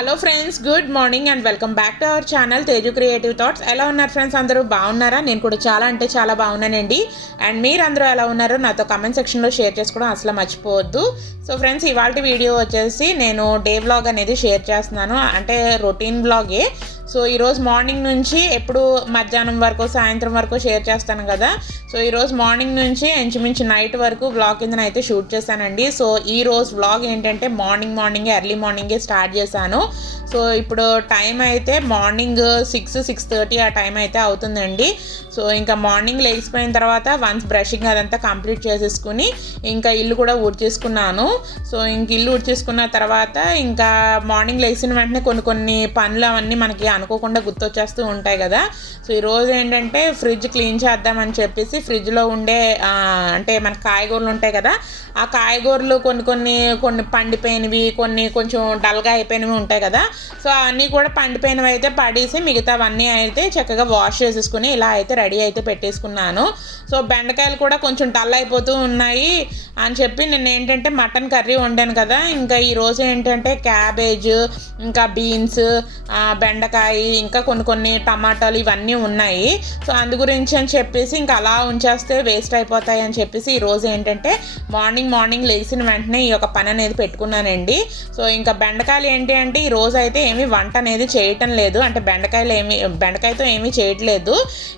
Hello friends, good morning and welcome back to our channel Teju creative thoughts. ఎలా ఉన్నారు friends? అందరూ బాగున్నారా? నేను కూడా చాలా అంటే చాలా బాగున్నానండి. అండ్ మీరు అందరూ ఎలా ఉన్నారో నాతో కమెంట్ సెక్షన్లో షేర్ చేసుకోవడం అసలు మర్చిపోవద్దు. సో ఫ్రెండ్స్, ఇవాళ వీడియో వచ్చేసి నేను డే వ్లాగ్ అనేది షేర్ చేస్తున్నాను. అంటే రొటీన్ వ్లాగే. సో ఈరోజు మార్నింగ్ నుంచి ఎప్పుడు మధ్యాహ్నం వరకు సాయంత్రం వరకు షేర్ చేస్తాను కదా. సో ఈరోజు మార్నింగ్ నుంచి ఇంచుమించు నైట్ వరకు వ్లాగ్ కింద అయితే షూట్ చేశానండి. సో ఈరోజు వ్లాగ్ ఏంటంటే మార్నింగే ఎర్లీ మార్నింగే స్టార్ట్ చేశాను. సో ఇప్పుడు టైం అయితే మార్నింగ్ 6-6:30 ఆ టైం అయితే అవుతుందండి. సో ఇంకా మార్నింగ్ లేచిపోయిన తర్వాత వన్స్ బ్రషింగ్ అదంతా కంప్లీట్ చేసేసుకుని ఇంకా ఇల్లు కూడా ఊడ్చేసుకున్నాను. సో ఇంక ఇల్లు ఊడ్చేసుకున్న తర్వాత ఇంకా మార్నింగ్ లేచిన వెంటనే కొన్ని పనులు అవన్నీ మనకి అనుకోకుండా గుర్తొచ్చేస్తూ ఉంటాయి కదా. సో ఈరోజు ఏంటంటే ఫ్రిడ్జ్ క్లీన్ చేద్దామని చెప్పేసి ఫ్రిడ్జ్లో ఉండే అంటే మన కాయగూరలు ఉంటాయి కదా, ఆ కాయగూరలు కొన్ని పండిపోయినవి, కొన్ని కొంచెం డల్గా అయిపోయినవి ఉంటాయి కదా. సో అవన్నీ కూడా పండిపోయినవి అయితే పడేసి మిగతావన్నీ అయితే చక్కగా వాష్ చేసేసుకుని ఇలా అయితే రెడీ అయితే పెట్టేసుకున్నాను. సో బెండకాయలు కూడా కొంచెం డల్ అయిపోతూ ఉన్నాయి అని చెప్పి నేను ఏంటంటే మటన్ కర్రీ వండాను కదా. ఇంకా ఈరోజు ఏంటంటే క్యాబేజ్, ఇంకా బీన్స్, బెండకాయ, ఇంకా కొన్ని టమాటాలు ఇవన్నీ ఉన్నాయి. సో అందు గురించి అని చెప్పేసి ఇంకా అలా ఉంచేస్తే వేస్ట్ అయిపోతాయి అని చెప్పేసి ఈరోజు ఏంటంటే మార్నింగ్ లేచిన వెంటనే ఈ యొక్క పని అనేది పెట్టుకున్నానండి. సో ఇంకా బెండకాయలు ఏంటి అంటే ఈరోజు అయితే ఏమీ వంట అనేది చేయటం లేదు. అంటే బెండకాయతో ఏమీ చేయట్లేదు.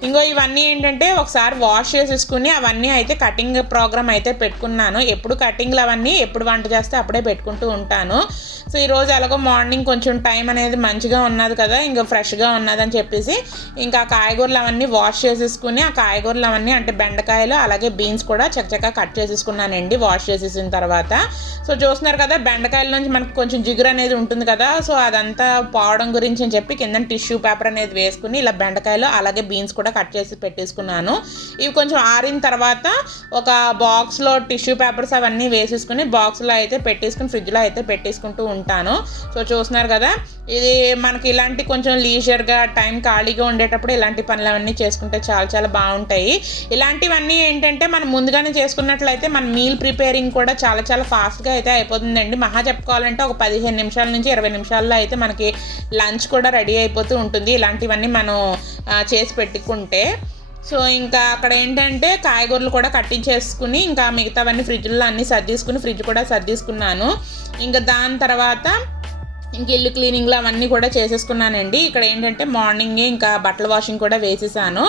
ఇంకో ఇవన్నీ ఏంటంటే ఒకసారి వాష్ చేసేసుకుని అవన్నీ అయితే కటింగ్ ప్రోగ్రామ్ అయితే పెట్టుకున్నాను. ఎప్పుడు కటింగ్లు అవన్నీ ఎప్పుడు వంట చేస్తే అప్పుడే పెట్టుకుంటూ ఉంటాను. సో ఈరోజు ఎలాగో మార్నింగ్ కొంచెం టైం అనేది మంచిగా ఉన్నది కదా, ఇంకా ఫ్రెష్గా ఉన్నదని చెప్పేసి ఇంకా కాయగూరలు అవన్నీ వాష్ చేసేసుకుని ఆ కాయగూరలు అవన్నీ అంటే బెండకాయలు అలాగే బీన్స్ కూడా చక్కగా కట్ చేసేసుకున్నానండి వాష్ చేసేసిన తర్వాత. సో చూస్తున్నారు కదా, బెండకాయల నుంచి మనకు కొంచెం జిగురు అనేది ఉంటుంది కదా. సో అదంతా పోవడం గురించి అని చెప్పి కింద టిష్యూ పేపర్ అనేది వేసుకుని ఇలా బెండకాయలు అలాగే బీన్స్ కూడా కట్ చేసి పెట్టేసుకున్నాను. ఇవి కొంచెం ఆరిన తర్వాత ఒక బాక్స్లో టిష్యూ పేపర్స్ అవన్నీ వేసేసుకుని బాక్స్లో అయితే పెట్టేసుకుని ఫ్రిడ్జ్లో అయితే పెట్టేసుకుంటూ ఉంటాను. సో చూస్తున్నారు కదా, ఇది మనకి ఇలాంటి కొంచెం లీజర్గా టైం ఖాళీగా ఉండేటప్పుడు ఇలాంటి పనులు అవన్నీ చేసుకుంటే చాలా బాగుంటాయి. ఇలాంటివన్నీ ఏంటంటే మనం ముందుగానే చేసుకున్నట్లయితే మన మీల్ ప్రిపేరింగ్ కూడా చాలా ఫాస్ట్గా అయితే అయిపోతుందండి. మహా చెప్పుకోవాలంటే ఒక 15 నిమిషాల నుంచి 20 నిమిషాల్లో అయితే మనకి లంచ్ కూడా రెడీ అయిపోతూ ఉంటుంది ఇలాంటివన్నీ మనం చేసి పెట్టుకుంటే. సో ఇంకా అక్కడ ఏంటంటే కాయగూరలు కూడా కట్టించేసుకుని ఇంకా మిగతావన్నీ ఫ్రిడ్జ్లో అన్నీ సర్దేసుకుని ఫ్రిడ్జ్ కూడా సర్దేసుకున్నాను. ఇంకా దాని తర్వాత ఇంక ఇల్లు క్లీనింగ్లో అవన్నీ కూడా చేసేసుకున్నానండి. ఇక్కడ ఏంటంటే మార్నింగే ఇంకా బట్టల వాషింగ్ కూడా వేసేసాను.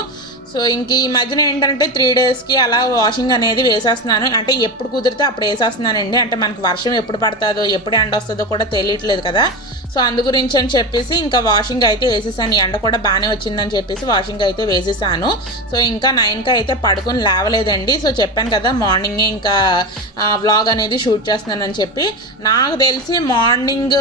సో ఇంక ఈ మధ్యన ఏంటంటే 3 డేస్కి అలా వాషింగ్ అనేది వేసేస్తున్నాను. అంటే ఎప్పుడు కుదిరితే అప్పుడు వేసేస్తున్నానండి. అంటే మనకు వర్షం ఎప్పుడు పడుతుందో ఎప్పుడు ఎండ వస్తుందో కూడా తెలియట్లేదు కదా. సో అందు గురించి అని చెప్పేసి ఇంకా వాషింగ్ అయితే వేసేసాను. ఎండ కూడా బాగానే వచ్చిందని చెప్పేసి వాషింగ్ అయితే వేసేసాను. సో ఇంకా 9కి అయితే పడుకొని లేవలేదండి. సో చెప్పాను కదా మార్నింగే ఇంకా వ్లాగ్ అనేది షూట్ చేస్తున్నానని చెప్పి. నాకు తెలిసి మార్నింగ్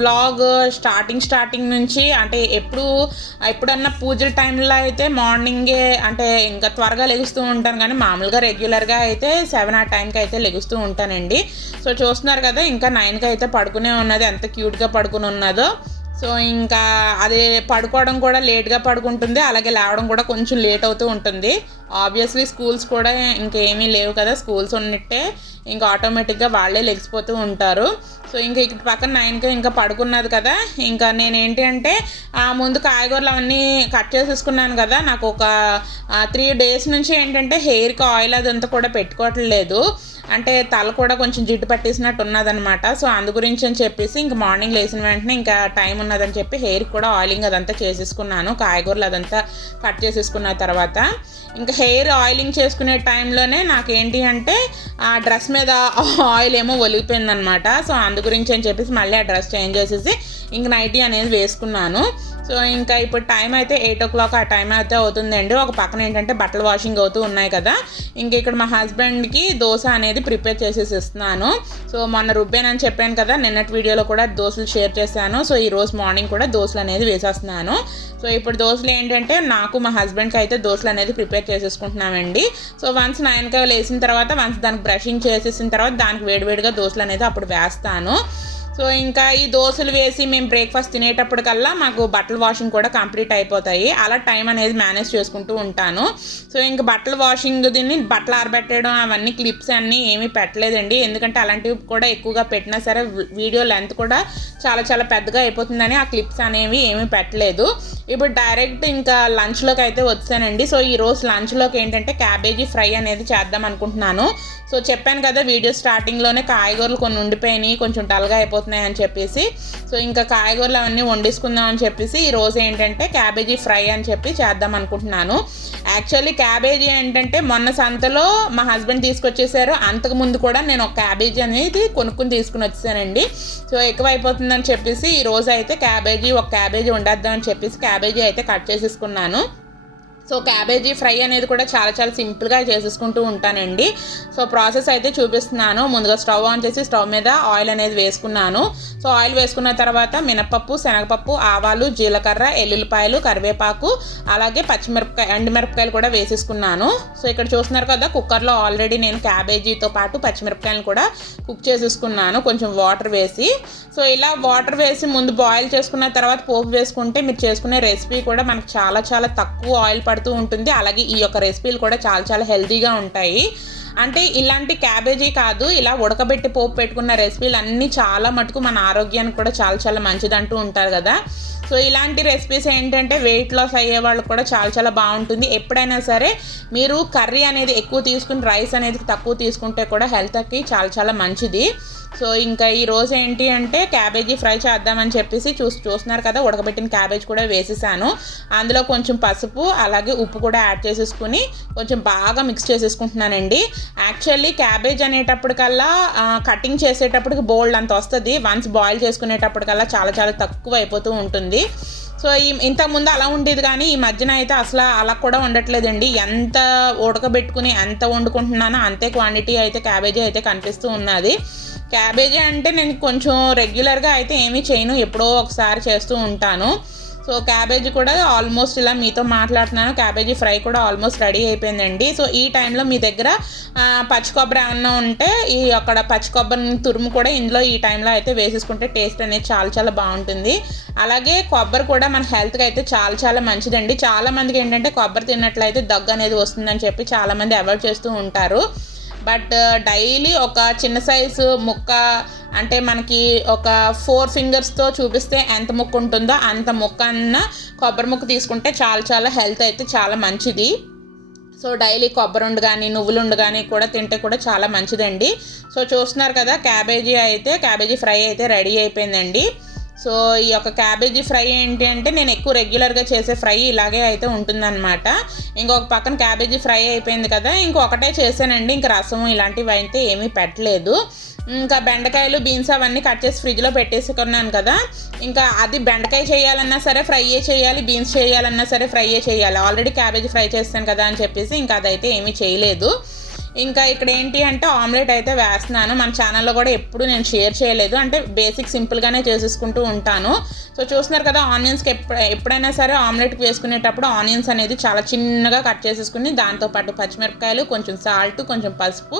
వ్లాగ్ స్టార్టింగ్ నుంచి అంటే ఎప్పుడన్నా పూజల టైంలో అయితే మార్నింగే అంటే ఇంకా త్వరగా లెగుస్తూ ఉంటాను, కానీ మామూలుగా రెగ్యులర్గా అయితే 7 ఆ టైంకి అయితే లెగుస్తూ ఉంటానండి. సో చూస్తున్నారు కదా, ఇంకా 9కి అయితే పడుకునే ఉన్నది, ఎంత క్యూట్గా పడుకుని ఉన్నదో. సో ఇంకా అది పడుకోవడం కూడా లేట్గా పడుకుంటుంది, అలాగే లేవడం కూడా కొంచెం లేట్ అవుతూ ఉంటుంది. ఆబ్వియస్లీ స్కూల్స్ కూడా ఇంకేమీ లేవు కదా, స్కూల్స్ ఉన్నట్టే ఇంకా ఆటోమేటిక్గా వాళ్ళే లెగిసిపోతూ ఉంటారు. సో ఇంకా ఇక్కడ పక్కన 9కి ఇంకా పడుకున్నది కదా. ఇంకా నేనేంటి అంటే ముందు కాయగూరలు అవన్నీ కట్ చేసేసుకున్నాను కదా. నాకు ఒక 3 డేస్ నుంచి ఏంటంటే హెయిర్కి ఆయిల్ అదంతా కూడా పెట్టుకోవట్లేదు. అంటే తల కూడా కొంచెం జిడ్డు పట్టేసినట్టు ఉన్నదనమాట. సో అందు గురించి అని చెప్పేసి ఇంక మార్నింగ్ లేచిన వెంటనే ఇంకా టైం ఉన్నదని చెప్పి హెయిర్కి కూడా ఆయిలింగ్ అదంతా చేసేసుకున్నాను. కాయగూరలు అదంతా కట్ చేసేసుకున్న తర్వాత ఇంకా హెయిర్ ఆయిలింగ్ చేసుకునే టైంలోనే నాకేంటి అంటే ఆ డ్రెస్ మీద ఆయిల్ ఏమో ఒలిగిపోయిందనమాట. సో అందు గురించి అని చెప్పేసి మళ్ళీ ఆ డ్రెస్ చేంజ్ చేసేసి ఇంక నైటీ అనేది వేసుకున్నాను. సో ఇంకా ఇప్పుడు టైం అయితే 8 o'clock ఆ టైం అయితే అవుతుందండి. ఒక పక్కన ఏంటంటే బట్టలు వాషింగ్ అవుతూ ఉన్నాయి కదా. ఇంక ఇక్కడ మా హస్బెండ్కి దోశ అనేది ప్రిపేర్ చేసేసి ఇస్తున్నాను. సో మొన్న రుబ్బానని చెప్పాను కదా, నిన్నటి వీడియోలో కూడా దోశలు షేర్ చేశాను. సో ఈరోజు మార్నింగ్ కూడా దోశలు అనేది వేసేస్తున్నాను. సో ఇప్పుడు దోశలు ఏంటంటే నాకు మా హస్బెండ్కి అయితే దోశలు అనేది ప్రిపేర్ చేసేసుకుంటున్నామండి. సో వన్స్ 9కి లేసిన తర్వాత వన్స్ దానికి బ్రషింగ్ చేసేసిన తర్వాత దానికి వేడివేడిగా దోశలు అనేది అప్పుడు వేస్తాను. సో ఇంకా ఈ దోశలు వేసి మేము బ్రేక్ఫాస్ట్ తినేటప్పటికల్లా మాకు బట్టల వాషింగ్ కూడా కంప్లీట్ అయిపోతాయి. అలా టైం అనేది మేనేజ్ చేసుకుంటూ ఉంటాను. సో ఇంక బట్టల వాషింగ్ దీన్ని బట్టలు ఆరబెట్టడం అవన్నీ క్లిప్స్ అన్నీ ఏమీ పెట్టలేదండి. ఎందుకంటే అలాంటివి కూడా ఎక్కువగా పెట్టినా సరే వీడియో లెంత్ కూడా చాలా చాలా పెద్దగా అయిపోతుందని ఆ క్లిప్స్ అనేవి ఏమీ పెట్టలేదు. ఇప్పుడు డైరెక్ట్ ఇంకా లంచ్లోకి అయితే వచ్చానండి. సో ఈరోజు లంచ్లోకి ఏంటంటే క్యాబేజీ ఫ్రై అనేది చేద్దాం అనుకుంటున్నాను. సో చెప్పాను కదా వీడియో స్టార్టింగ్లోనే కాయగూరలు కొన్ని ఉండిపోయినాయి, కొంచెం డల్గా అయిపోతున్నాయి అని చెప్పేసి. సో ఇంకా కాయగూరలు అవన్నీ వండేసుకుందాం అని చెప్పేసి ఈరోజు ఏంటంటే క్యాబేజీ ఫ్రై అని చెప్పి చేద్దాం అనుకుంటున్నాను. యాక్చువల్లీ క్యాబేజీ ఏంటంటే మొన్న సంతలో మా హస్బెండ్ తీసుకొచ్చేసారు. అంతకుముందు కూడా నేను ఒక క్యాబేజీ అనేది కొనుక్కుని తీసుకుని వచ్చేసానండి. సో ఎక్కువ అయిపోతుందని చెప్పేసి ఈరోజు అయితే ఒక క్యాబేజీ వండేద్దాం అని చెప్పేసి క్యాబేజీ అయితే కట్ చేసేసుకున్నాను. సో క్యాబేజీ ఫ్రై అనేది కూడా చాలా చాలా సింపుల్గా చేసేసుకుంటూ ఉంటానండి. సో ప్రాసెస్ అయితే చూపిస్తున్నాను. ముందుగా స్టవ్ ఆన్ చేసి స్టవ్ మీద ఆయిల్ అనేది వేసుకున్నాను. సో ఆయిల్ వేసుకున్న తర్వాత మినపప్పు, శనగపప్పు, ఆవాలు, జీలకర్ర, ఎల్లుల్లిపాయలు, కరివేపాకు, అలాగే ఎండుమిరపకాయలు కూడా వేసేసుకున్నాను. సో ఇక్కడ చూస్తున్నారు కదా కుక్కర్లో ఆల్రెడీ నేను క్యాబేజీతో పాటు పచ్చిమిరపకాయలు కూడా కుక్ చేసేసుకున్నాను కొంచెం వాటర్ వేసి. సో ఇలా వాటర్ వేసి ముందు బాయిల్ చేసుకున్న తర్వాత పోపు వేసుకుంటే మీరు చేసుకునే రెసిపీ కూడా మనకు చాలా చాలా తక్కువ ఆయిల్ పడుతూ ఉంటుంది. అలాగే ఈ యొక్క రెసిపీలు కూడా చాలా చాలా హెల్తీగా ఉంటాయి. అంటే ఇలాంటి క్యాబేజీ కాదు, ఇలా ఉడకబెట్టి పోపు పెట్టుకున్న రెసిపీలు అన్నీ చాలా మటుకు మన ఆరోగ్యానికి కూడా చాలా చాలా మంచిదంటూ ఉంటారు కదా. సో ఇలాంటి రెసిపీస్ ఏంటంటే వెయిట్ లాస్ అయ్యే వాళ్ళకి కూడా చాలా చాలా బాగుంటుంది. ఎప్పుడైనా సరే మీరు కర్రీ అనేది ఎక్కువ తీసుకుని రైస్ అనేది తక్కువ తీసుకుంటే కూడా హెల్త్కి చాలా చాలా మంచిది. సో ఇంకా ఈరోజు ఏంటి అంటే క్యాబేజీ ఫ్రై చేద్దామని చెప్పేసి చూస్తున్నారు కదా ఉడకబెట్టిన క్యాబేజ్ కూడా వేసేసాను. అందులో కొంచెం పసుపు అలాగే ఉప్పు కూడా యాడ్ చేసేసుకుని కొంచెం బాగా మిక్స్ చేసేసుకుంటున్నానండి. యాక్చువల్లీ క్యాబేజ్ అనేటప్పటికల్లా కటింగ్ చేసేటప్పటికి బోల్డ్ అంత వస్తుంది. వన్స్ బాయిల్ చేసుకునేటప్పటికల్లా చాలా చాలా తక్కువ అయిపోతూ ఉంటుంది. సో ఇంతకుముందు అలా ఉండేది కానీ ఈ మధ్యన అయితే అసలు అలా కూడా ఉండట్లేదండి. ఎంత ఉడకబెట్టుకుని ఎంత వండుకుంటున్నానో అంతే క్వాంటిటీ అయితే క్యాబేజీ అయితే కనిపిస్తూ ఉన్నది. క్యాబేజీ అంటే నేను కొంచెం రెగ్యులర్గా అయితే ఏమీ చేయను, ఎప్పుడో ఒకసారి చేస్తూ ఉంటాను. సో క్యాబేజీ కూడా ఆల్మోస్ట్ ఇలా మీతో మాట్లాడుతున్నాను. క్యాబేజీ ఫ్రై కూడా ఆల్మోస్ట్ రెడీ అయిపోయిందండి. సో ఈ టైంలో మీ దగ్గర పచ్చి కొబ్బరి ఏమన్నా ఉంటే అక్కడ పచ్చి కొబ్బరిని తురుము కూడా ఇందులో ఈ టైంలో అయితే వేసేసుకుంటే టేస్ట్ అనేది చాలా చాలా బాగుంటుంది. అలాగే కొబ్బరి కూడా మన హెల్త్కి అయితే చాలా చాలా మంచిదండి. చాలామందికి ఏంటంటే కొబ్బరి తిన్నట్లయితే దగ్గు అనేది వస్తుందని చెప్పి చాలామంది అవాయిడ్ చేస్తూ ఉంటారు. బట్ డైలీ ఒక చిన్న సైజు ముక్క అంటే మనకి ఒక 4 ఫింగర్స్తో చూపిస్తే ఎంత ముక్క ఉంటుందో అంత ముక్క అన్న కొబ్బరి ముక్క తీసుకుంటే చాలా చాలా హెల్త్ అయితే చాలా మంచిది. సో డైలీ కొబ్బరి ఉండు కానీ నువ్వులుండు కానీ కూడా తింటే కూడా చాలా మంచిదండి. సో చూస్తున్నారు కదా క్యాబేజీ ఫ్రై అయితే రెడీ అయిపోయిందండి. సో ఈ యొక్క క్యాబేజీ ఫ్రై ఏంటి అంటే నేను ఎక్కువ రెగ్యులర్గా చేసే ఫ్రై ఇలాగే అయితే ఉంటుందన్నమాట. ఇంకొక పక్కన క్యాబేజీ ఫ్రై అయిపోయింది కదా, ఇంకొకటే చేశానండి. ఇంకా రసం ఇలాంటివి అయితే ఏమీ పెట్టలేదు. ఇంకా బెండకాయలు, బీన్స్ అవన్నీ కట్ చేసి ఫ్రిడ్జ్లో పెట్టేసుకున్నాను కదా. ఇంకా అది బెండకాయ చేయాలన్నా సరే ఫ్రైయే చేయాలి, బీన్స్ చేయాలన్నా సరే ఫ్రైయే చేయాలి. ఆల్రెడీ క్యాబేజీ ఫ్రై చేస్తాను కదా అని చెప్పేసి ఇంకా అదైతే ఏమీ చేయలేదు. ఇంకా ఇక్కడ ఏంటి అంటే ఆమ్లెట్ అయితే వేస్తున్నాను. మన ఛానల్లో కూడా ఎప్పుడు నేను షేర్ చేయలేదు, అంటే బేసిక్ సింపుల్గానే చేసేసుకుంటూ ఉంటాను. సో చూస్తున్నారు కదా ఆనియన్స్కి ఎప్పుడైనా సరే ఆమ్లెట్కి వేసుకునేటప్పుడు ఆనియన్స్ అనేది చాలా చిన్నగా కట్ చేసేసుకుని దాంతోపాటు పచ్చిమిరపకాయలు, కొంచెం సాల్ట్, కొంచెం పసుపు,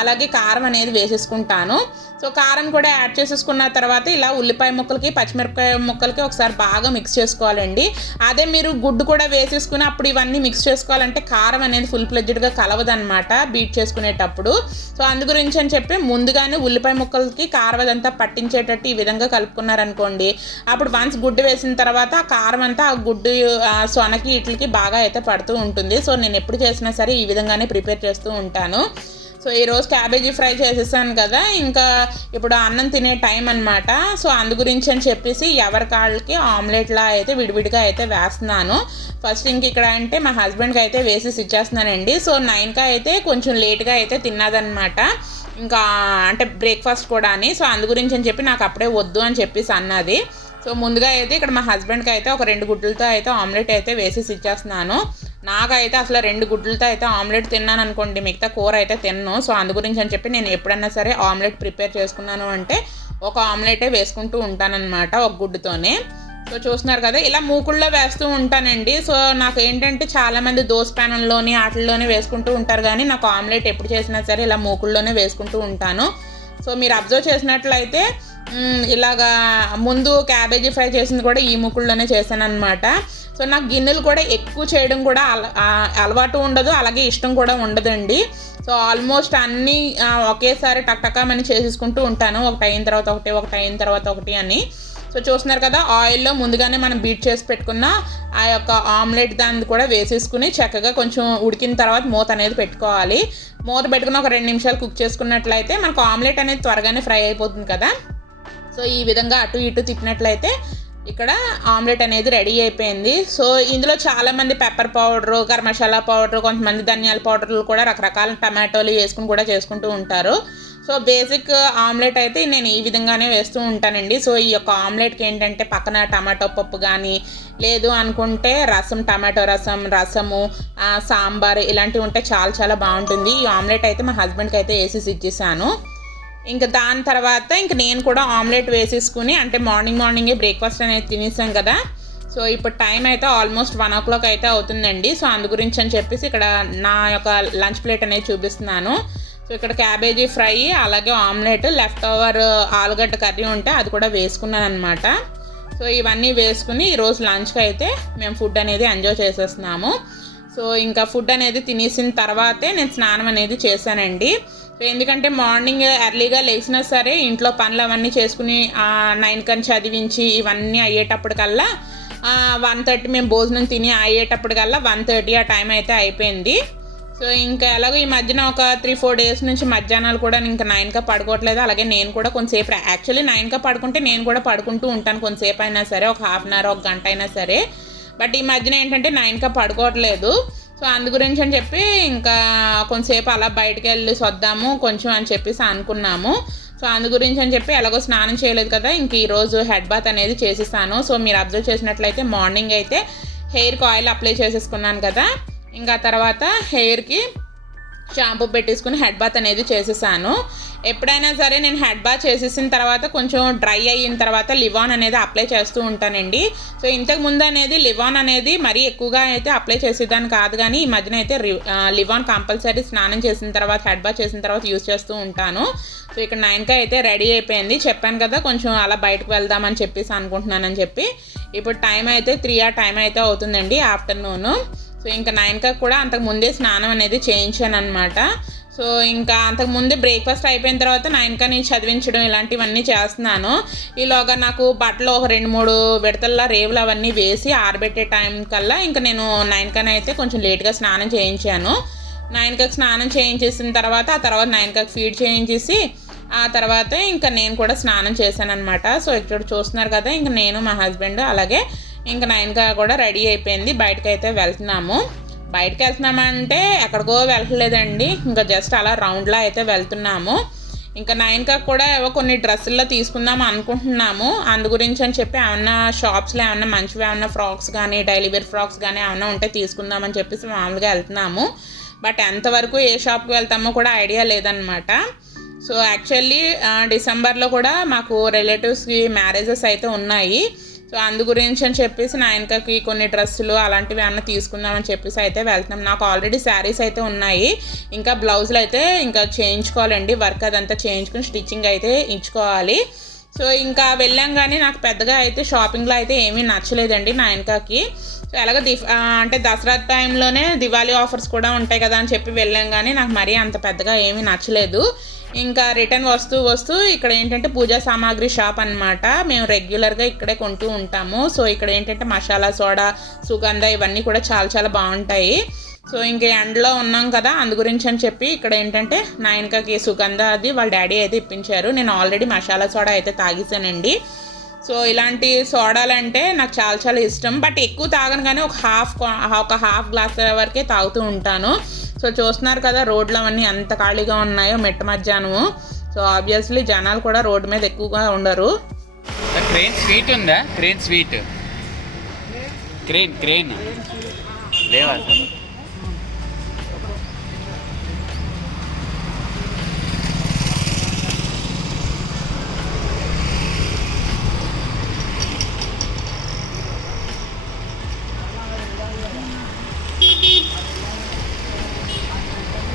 అలాగే కారం అనేది వేసేసుకుంటాను. సో కారం కూడా యాడ్ చేసేసుకున్న తర్వాత ఇలా ఉల్లిపాయ ముక్కలకి పచ్చిమిరపకాయ ముక్కలకి ఒకసారి బాగా మిక్స్ చేసుకోవాలండి. అదే మీరు గుడ్డు కూడా వేసేసుకుని అప్పుడు ఇవన్నీ మిక్స్ చేసుకోవాలంటే కారం అనేది ఫుల్ ఫ్లెడ్జ్డ్గా కలవదనమాట బీట్ చేసుకునేటప్పుడు. సో అందు గురించి అని చెప్పి ముందుగానే ఉల్లిపాయ ముక్కలకి కారం అదంతా పట్టించేటట్టు ఈ విధంగా కలుపుకున్నారనుకోండి, అప్పుడు వన్స్ గుడ్డు వేసిన తర్వాత ఆ కారం అంతా ఆ గుడ్డు సొనకి ఇట్లకి బాగా అయితే పడుతూ ఉంటుంది. సో నేను ఎప్పుడు చేసినా సరే ఈ విధంగానే ప్రిపేర్ చేస్తూ ఉంటాను. సో ఈరోజు క్యాబేజీ ఫ్రై చేసేసాను కదా, ఇంకా ఇప్పుడు అన్నం తినే టైం అనమాట. సో అందు గురించి అని చెప్పేసి ఎవరి కాళ్ళకి ఆమ్లెట్లా అయితే విడివిడిగా అయితే వేస్తున్నాను. ఫస్ట్ ఇంక ఇక్కడ అంటే మా హస్బెండ్కి అయితే వేసేసి ఇచ్చేస్తున్నానండి. సో 9కి అయితే కొంచెం లేట్గా అయితే తిన్నదనమాట, ఇంకా అంటే బ్రేక్ఫాస్ట్ కూడా అని. సో అందు గురించి అని చెప్పి నాకు అప్పుడే వద్దు అని చెప్పేసి అన్నది. సో ముందుగా అయితే ఇక్కడ మా హస్బెండ్కి అయితే ఒక 2 గుడ్లతో అయితే ఆమ్లెట్ అయితే వేసేసి ఇచ్చేస్తున్నాను. నాకైతే అసలు 2 గుడ్లతో అయితే ఆమ్లెట్ తిన్నాను అనుకోండి, మిగతా కూర అయితే తిన్నాను. సో అందు గురించి అని చెప్పి నేను ఎప్పుడన్నా సరే ఆమ్లెట్ ప్రిపేర్ చేసుకున్నాను అంటే ఒక ఆమ్లెటే వేసుకుంటూ ఉంటానన్నమాట ఒక గుడ్డుతోనే. సో చూస్తున్నారు కదా ఇలా మూకుళ్ళలో వేస్తూ ఉంటానండి. సో నాకు ఏంటంటే చాలామంది దోశ ప్యాన్లోని వాటిల్లోనే వేసుకుంటూ ఉంటారు, కానీ నాకు ఆమ్లెట్ ఎప్పుడు చేసినా సరే ఇలా మూకుళ్ళలోనే వేసుకుంటూ ఉంటాను. సో మీరు అబ్జర్వ్ చేసినట్లయితే ఇలాగా ముందు క్యాబేజీ ఫ్రై చేసింది కూడా ఈ ముక్కుల్లోనే చేశాను అనమాట. సో నాకు గిన్నెలు కూడా ఎక్కువ చేయడం కూడా అలవాటు ఉండదు, అలాగే ఇష్టం కూడా ఉండదండి. సో ఆల్మోస్ట్ అన్నీ ఒకేసారి టక్టకామని చేసేసుకుంటూ ఉంటాను, ఒకటి అయిన తర్వాత ఒకటి, ఒకటి అయిన తర్వాత ఒకటి అని. సో చూస్తున్నారు కదా, ఆయిల్లో ముందుగానే మనం బీట్ చేసి పెట్టుకున్న ఆ యొక్క ఆమ్లెట్ దాన్ని కూడా వేసేసుకుని చక్కగా కొంచెం ఉడికిన తర్వాత మూత అనేది పెట్టుకోవాలి. మూత పెట్టుకుని ఒక 2 నిమిషాలు కుక్ చేసుకున్నట్లయితే మనకు ఆమ్లెట్ అనేది త్వరగానే ఫ్రై అయిపోతుంది కదా. సో ఈ విధంగా అటు ఇటు తిప్పినట్లయితే ఇక్కడ ఆమ్లెట్ అనేది రెడీ అయిపోయింది. సో ఇందులో చాలామంది pepper powder, garam masala powder, కొంతమంది ధనియాల పౌడర్లు కూడా రకరకాల టమాటోలు వేసుకుని కూడా చేసుకుంటూ ఉంటారు. సో బేసిక్ ఆమ్లెట్ అయితే నేను ఈ విధంగానే వేస్తూ ఉంటానండి. సో ఈ యొక్క ఆమ్లెట్కి ఏంటంటే పక్కన టమాటో పప్పు కానీ, లేదు అనుకుంటే రసం, టమాటో రసం, రసము, సాంబార్ ఇలాంటివి ఉంటే చాలా చాలా బాగుంటుంది. ఈ ఆమ్లెట్ అయితే మా హస్బెండ్కి అయితే వేసేసి ఇచ్చేసాను. ఇంకా దాని తర్వాత ఇంక నేను కూడా ఆమ్లెట్ వేసేసుకుని, అంటే మార్నింగే బ్రేక్ఫాస్ట్ అనేది తినేసాం కదా. సో ఇప్పుడు టైం అయితే ఆల్మోస్ట్ 1 o'clock అయితే అవుతుందండి. సో అందు గురించి అని చెప్పేసి ఇక్కడ నా యొక్క లంచ్ ప్లేట్ అనేది చూపిస్తున్నాను. సో ఇక్కడ క్యాబేజీ ఫ్రై, అలాగే ఆమ్లెట్, లెఫ్ట్ ఓవర్ ఆలుగడ్డ కర్రీ ఉంటే అది కూడా వేసుకున్నాను అనమాట. సో ఇవన్నీ వేసుకుని ఈరోజు లంచ్కి అయితే మేము ఫుడ్ అనేది ఎంజాయ్ చేసేస్తున్నాము. సో ఇంకా ఫుడ్ అనేది తినేసిన తర్వాతే నేను స్నానం అనేది చేశానండి. సో ఎందుకంటే మార్నింగ్ ఎర్లీగా లేచినా సరే ఇంట్లో పనులు అవన్నీ చేసుకుని 9 కని చదివించి ఇవన్నీ అయ్యేటప్పటికల్లా 1:30, మేము భోజనం తిని అయ్యేటప్పటికల్లా 1:30 ఆ టైం అయితే అయిపోయింది. సో ఇంకా ఎలాగో ఈ మధ్యన ఒక 3-4 డేస్ నుంచి మధ్యాహ్నాలు కూడా ఇంకా 9కి పడుకోవట్లేదు. అలాగే నేను కూడా కొంతసేపు, యాక్చువల్లీ 9కి పడుకుంటే నేను కూడా పడుకుంటూ ఉంటాను కొంతసేపు అయినా సరే, ఒక ½ అన్ అవర్, 1 గంట అయినా సరే. బట్ ఈ మధ్యన ఏంటంటే 9కి పడుకోవట్లేదు. సో అందు గురించి అని చెప్పి ఇంకా కొంతసేపు అలా బయటకు వెళ్ళి వద్దాము కొంచెం అని చెప్పేసి అనుకున్నాము. సో అందు గురించి అని చెప్పి ఎలాగో స్నానం చేయలేదు కదా, ఇంక ఈరోజు హెడ్ బాత్ అనేది చేసేసాను. సో మీరు అబ్జర్వ్ చేసినట్లయితే మార్నింగ్ అయితే హెయిర్కి ఆయిల్ అప్లై చేసేసుకున్నాను కదా, ఇంకా తర్వాత హెయిర్కి షాంపూ పెట్టేసుకుని హెడ్ బాత్ అనేది చేసేసాను. ఎప్పుడైనా సరే నేను హెడ్ బాత్ చేసేసిన తర్వాత కొంచెం డ్రై అయిన తర్వాత లివాన్ అనేది అప్లై చేస్తూ ఉంటానండి. సో ఇంతకుముందు అనేది లివాన్ అనేది మరీ ఎక్కువగా అయితే అప్లై చేసేదాన్ని కాదు, కానీ ఈ మధ్యన అయితే లివాన్ కంపల్సరీ స్నానం చేసిన తర్వాత, హెడ్ బాత్ చేసిన తర్వాత యూజ్ చేస్తూ ఉంటాను. సో ఇక్కడ 9కి అయితే రెడీ అయిపోయింది. చెప్పాను కదా కొంచెం అలా బయటకు వెళ్దామని చెప్పేసి అనుకుంటున్నానని చెప్పి. ఇప్పుడు టైం అయితే 3 ఆ టైం అయితే అవుతుందండి, ఆఫ్టర్నూను. సో ఇంకా 9కి కూడా అంతకుముందే స్నానం అనేది చేయించాను అనమాట. సో ఇంకా అంతకుముందే బ్రేక్ఫాస్ట్ అయిపోయిన తర్వాత 9కి నేను చదివించడం ఇలాంటివన్నీ చేస్తున్నాను. ఈలోగా నాకు బట్టలు ఒక 2-3 విడతల్లో రేవులు అవన్నీ వేసి ఆరబెట్టే టైం కల్లా ఇంకా నేను 9కి అయితే కొంచెం లేట్గా స్నానం చేయించాను. 9కి స్నానం చేయించేసిన తర్వాత ఆ తర్వాత 9కి ఫీడ్ చేయించేసి ఆ తర్వాత ఇంకా నేను కూడా స్నానం చేశాను అనమాట. సో ఇక్కడ చూస్తున్నారు కదా, ఇంకా నేను, మా హస్బెండ్, అలాగే ఇంకా 9కి కూడా రెడీ అయిపోయింది. బయటకైతే వెళ్తున్నాము. బయటకు వెళ్తున్నామంటే ఎక్కడికో వెళ్ళలేదండి, ఇంకా జస్ట్ అలా రౌండ్లో అయితే వెళ్తున్నాము. ఇంకా 9కి కూడా కొన్ని డ్రెస్సుల్లో తీసుకుందాము అనుకుంటున్నాము. అందు గురించి అని చెప్పి ఏమన్నా షాప్స్లో ఏమన్నా మంచివి ఏమన్నా ఫ్రాక్స్ కానీ, డైలీ వేర్ ఫ్రాక్స్ కానీ ఏమన్నా ఉంటే తీసుకుందామని చెప్పేసి మామూలుగా వెళ్తున్నాము. బట్ ఎంతవరకు ఏ షాప్కి వెళ్తామో కూడా ఐడియా లేదనమాట. సో యాక్చువల్లీ డిసెంబర్లో కూడా మాకు రిలేటివ్స్కి మ్యారేజెస్ అయితే ఉన్నాయి. సో అందు గురించి అని చెప్పేసి 9కి కొన్ని డ్రెస్సులు అలాంటివి ఏమన్నా తీసుకుందామని చెప్పేసి అయితే వెళ్తున్నాం. నాకు ఆల్రెడీ శారీస్ అయితే ఉన్నాయి, ఇంకా బ్లౌజులు అయితే ఇంకా చేయించుకోవాలండి, వర్క్ అదంతా చేయించుకుని స్టిచ్చింగ్ అయితే ఇచ్చుకోవాలి. సో ఇంకా వెళ్ళాం కానీ నాకు పెద్దగా అయితే షాపింగ్లో అయితే ఏమీ నచ్చలేదండి 9కి. సో ఎలాగో అంటే దసరా టైంలోనే దివాళీ ఆఫర్స్ కూడా ఉంటాయి కదా అని చెప్పి వెళ్ళాం, కానీ నాకు మరీ అంత పెద్దగా ఏమీ నచ్చలేదు. ఇంకా రిటర్న్ వస్తూ ఇక్కడ ఏంటంటే పూజా సామాగ్రి షాప్ అనమాట. మేము రెగ్యులర్గా ఇక్కడే కొంటూ ఉంటాము. సో ఇక్కడ ఏంటంటే మసాలా, సోడా, సుగంధ ఇవన్నీ కూడా చాలా చాలా బాగుంటాయి. సో ఇంక ఎండలో ఉన్నాం కదా, అందు గురించి అని చెప్పి ఇక్కడ ఏంటంటే 9కి సుగంధ అది వాళ్ళ డాడీ అయితే ఇప్పించారు. నేను ఆల్రెడీ మసాలా సోడా అయితే తాగేసానండి. సో ఇలాంటి సోడాలు అంటే నాకు చాలా చాలా ఇష్టం, బట్ ఎక్కువ తాగను, కానీ ఒక హాఫ్ గ్లాస్ వరకే తాగుతూ ఉంటాను. సో చూస్తున్నారు కదా రోడ్లు అవన్నీ ఎంత ఖాళీగా ఉన్నాయో మిట్ట మధ్యాహ్నము. సో ఆబ్వియస్లీ జనాలు కూడా రోడ్డు మీద ఎక్కువగా ఉండరు. క్రేన్ స్వీట్ ఉందా? క్రేన్ స్వీట్, క్రేన్ లేవా?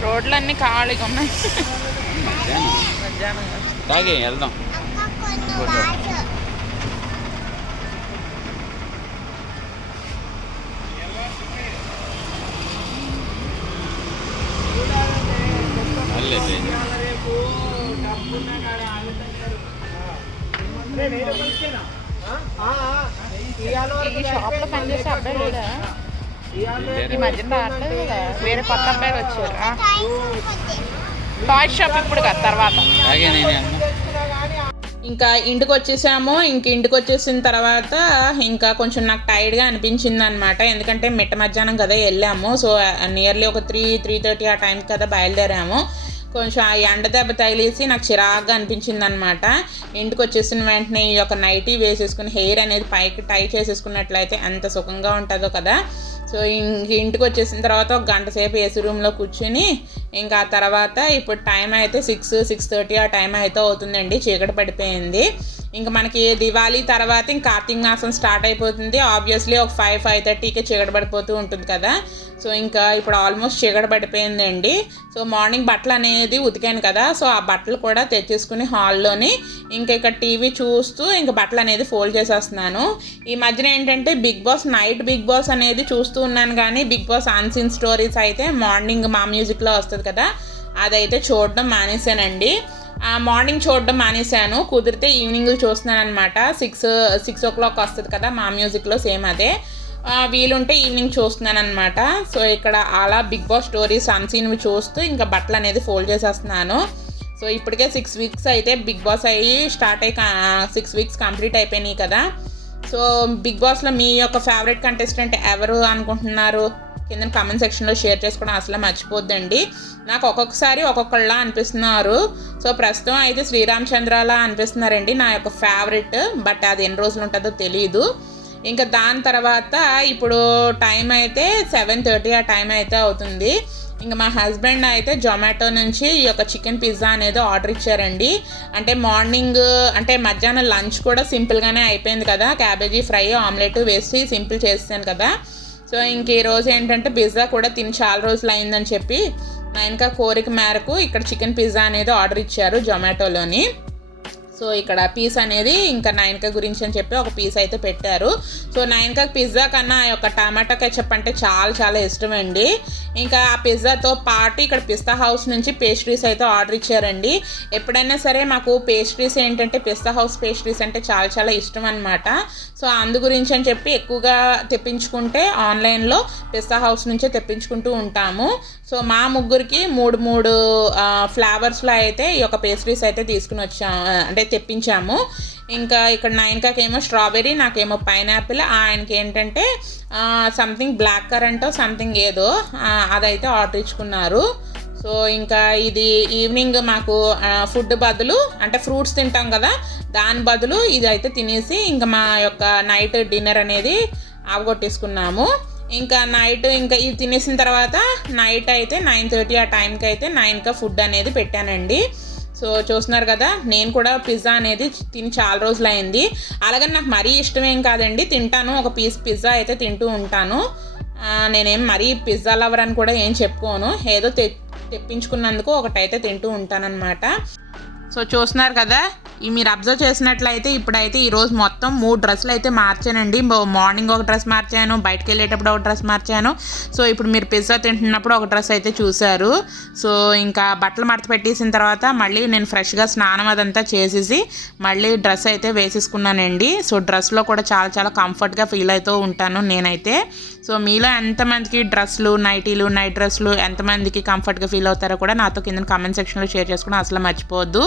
రోడ్లన్నీ ఖాళీగా ఉన్నాయి. తాగే వెళ్దాం. ఈ షాప్లో పనిచేసే అబ్బాయి లేడా? ఈ మధ్యన రావట్లేదు కదా, వేరే కొత్త అబ్బాయిలు వచ్చారు. టాయ్ షాప్ ఇప్పుడు కదా, తర్వాత ఇంకా ఇంటికి వచ్చేసాము. ఇంటికి వచ్చేసిన తర్వాత ఇంకా కొంచెం నాకు టైర్డ్గా అనిపించింది అనమాట. ఎందుకంటే మిట్ట మధ్యాహ్నం కదా వెళ్ళాము. సో నియర్లీ ఒక 3-3:30 ఆ టైంకి కదా బయలుదేరాము. కొంచెం ఆ ఎండ దెబ్బ తగిలేసి నాకు చిరాగ్గా అనిపించింది అనమాట. ఇంటికి వచ్చేసిన వెంటనే ఈ యొక్క నైటీ వేసేసుకుని హెయిర్ అనేది పైకి టై చేసేసుకున్నట్లయితే ఎంత సుఖంగా ఉంటుందో కదా. సో ఇంటికి వచ్చేసిన తర్వాత ఒక గంట సేపు ఏసీ రూమ్లో కూర్చుని ఇంకా ఆ తర్వాత ఇప్పుడు టైం అయితే 6-6:30 ఆ టైం అయితే అవుతుందండి. చీకటి పడిపోయింది. ఇంకా మనకి దివాళీ తర్వాత ఇంకా కార్తీక మాసం స్టార్ట్ అయిపోతుంది. ఆబ్వియస్లీ ఒక 5-5:30కి చీకటి పడిపోతూ ఉంటుంది కదా. సో ఇంకా ఇప్పుడు ఆల్మోస్ట్ చీకటి పడిపోయిందండి. సో మార్నింగ్ బట్టలు అనేది ఉతికాను కదా, సో ఆ బట్టలు కూడా తెచ్చేసుకుని హాల్లోని ఇంకా ఇక్కడ టీవీ చూస్తూ ఇంకా బట్టలు అనేది ఫోల్డ్ చేసేస్తున్నాను. ఈ మధ్యన ఏంటంటే బిగ్ బాస్ అనేది చూస్తూ ఉన్నాను, కానీ బిగ్ బాస్ అన్సీన్ స్టోరీస్ అయితే మార్నింగ్ మా మ్యూజిక్లో వస్తుంది కదా, అదైతే చూడడం మానేశానండి. మార్నింగ్ చూడడం మానేశాను. కుదిరితే ఈవినింగ్లు చూస్తున్నాను అనమాట. 6 o'clock వస్తుంది కదా మా మ్యూజిక్లో, సేమ్ అదే. వీలుంటే ఈవినింగ్ చూస్తున్నాను అనమాట. సో ఇక్కడ అలా బిగ్ బాస్ స్టోరీస్ అన్సీన్వి చూస్తూ ఇంకా బట్టలు అనేది ఫోల్డ్ చేసేస్తున్నాను. సో ఇప్పటికే 6 weeks అయితే బిగ్ బాస్ అయ్యి స్టార్ట్ అయ్యి 6 weeks కంప్లీట్ అయిపోయినాయి కదా. సో బిగ్ బాస్లో మీ యొక్క ఫేవరెట్ కంటెస్టెంట్ ఎవరు అనుకుంటున్నారు? కింద కామెంట్ సెక్షన్లో షేర్ చేసుకోవడం అసలు మర్చిపోద్దండి. నాకు ఒక్కొక్కసారి ఒక్కొక్కళ్ళ అనిపిస్తున్నారు. సో ప్రస్తుతం అయితే శ్రీరామ్ చంద్రలా అనిపిస్తున్నారండి నా యొక్క ఫేవరెట్. బట్ అది ఎన్ని రోజులు ఉంటుందో తెలియదు. ఇంకా దాని తర్వాత ఇప్పుడు టైం అయితే 7:30 ఆ టైం అయితే అవుతుంది. ఇంకా మా హస్బెండ్ అయితే జొమాటో నుంచి ఈ యొక్క చికెన్ పిజ్జా అనేది ఆర్డర్ ఇచ్చారండి. అంటే మార్నింగ్ అంటే మధ్యాహ్నం లంచ్ కూడా సింపుల్గానే అయిపోయింది కదా, క్యాబేజీ ఫ్రై ఆమ్లెట్ వేసి సింపుల్ చేస్తాను కదా. సో ఇంక ఈరోజు ఏంటంటే పిజ్జా కూడా తిని చాలా రోజులు అయిందని చెప్పి నా ఇంకా కోరిక మేరకు ఇక్కడ చికెన్ పిజ్జా అనేది ఆర్డర్ ఇచ్చారు జొమాటోలోని. సో ఇక్కడ పీస్ అనేది ఇంకా 9K గురించి అని చెప్పి ఒక పీస్ అయితే పెట్టారు. సో 9K పిజ్జా కన్నా ఆ యొక్క టమాటా కెచప్ అంటే చాలా ఇష్టం అండి. ఇంకా ఆ పిజ్జాతో పాటు ఇక్కడ పిస్తా హౌస్ నుంచి పేస్ట్రీస్ అయితే ఆర్డర్ ఇచ్చారండి. ఎప్పుడైనా సరే మాకు పేస్ట్రీస్ ఏంటంటే పిస్తా హౌస్ పేస్ట్రీస్ అంటే చాలా ఇష్టం అనమాట. సో అందు గురించి అని చెప్పి ఎక్కువగా తెప్పించుకుంటే ఆన్లైన్లో పిస్తా హౌస్ నుంచే తెప్పించుకుంటూ ఉంటాము. సో మా ముగ్గురికి 3 ఫ్లేవర్స్లో అయితే ఈ యొక్క పేస్ట్రీస్ అయితే తీసుకుని వచ్చాము, అంటే తెప్పించాము. ఇంకా ఇక్కడ 9K ఏమో స్ట్రాబెర్రీ, నాకేమో పైనాపిల్, ఆయనకి ఏంటంటే సంథింగ్ బ్లాక్ కరెంటో సంథింగ్ ఏదో అదైతే ఆర్డర్ ఇచ్చుకున్నారు. సో ఇంకా ఇది ఈవినింగ్ మాకు ఫుడ్ బదులు అంటే ఫ్రూట్స్ తింటాం కదా, దాని బదులు ఇది అయితే తినేసి ఇంకా మా యొక్క నైట్ డిన్నర్ అనేది అవగొట్టేసుకున్నాము. ఇంకా నైట్ ఇంకా ఇది తినేసిన తర్వాత నైట్ అయితే 9:30 ఆ టైంకి అయితే 9K ఫుడ్ అనేది పెట్టానండి. సో చూస్తున్నారు కదా, నేను కూడా పిజ్జా అనేది తిని చాలా రోజులు అయింది. అలాగని నాకు మరీ ఇష్టమేం కాదండి, తింటాను, ఒక పీస్ పిజ్జా అయితే తింటూ ఉంటాను. నేనేం మరీ పిజ్జా లవర్ అని కూడా ఏం చెప్పుకోను, ఏదో తెప్పించుకున్నందుకు ఒకటైతే తింటూ ఉంటానన్నమాట. సో చూస్తున్నారు కదా, మీరు అబ్జర్వ్ చేసినట్లయితే ఇప్పుడైతే ఈరోజు మొత్తం 3 డ్రెస్సులు అయితే మార్చానండి. మార్నింగ్ ఒక డ్రెస్ మార్చాను, బయటకు వెళ్ళేటప్పుడు ఒక డ్రెస్ మార్చాను. సో ఇప్పుడు మీరు పిజ్జా తింటున్నప్పుడు ఒక డ్రెస్ అయితే చూశారు. సో ఇంకా బట్టలు మడత పెట్టేసిన తర్వాత మళ్ళీ నేను ఫ్రెష్గా స్నానం అదంతా చేసేసి మళ్ళీ డ్రెస్ అయితే వేసేసుకున్నానండి. సో డ్రెస్లో కూడా చాలా కంఫర్ట్గా ఫీల్ అవుతూ ఉంటాను నేనైతే. సో మీలో ఎంతమందికి డ్రెస్సులు, నైటీలు, నైట్ డ్రెస్సులు ఎంతమందికి కంఫర్ట్గా ఫీల్ అవుతారో కూడా నాతో కింద కామెంట్ సెక్షన్లో షేర్ చేసుకోవడం అసలు మర్చిపోవద్దు.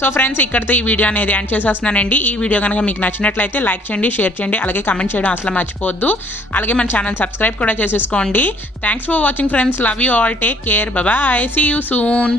సో ఫ్రెండ్స్, ఇక్కడితో ఈ వీడియో అనేది ఎండ్ చేసేస్తున్నానండి. ఈ వీడియో కనుక మీకు నచ్చినట్లయితే లైక్ చేయండి, షేర్ చేయండి, అలాగే కామెంట్ చేయడం అసలు మర్చిపోవద్దు. అలాగే మన ఛానల్ సబ్స్క్రైబ్ కూడా చేసేసుకోండి. Thanks for watching friends. Love you all. Take care. Bye. See you soon.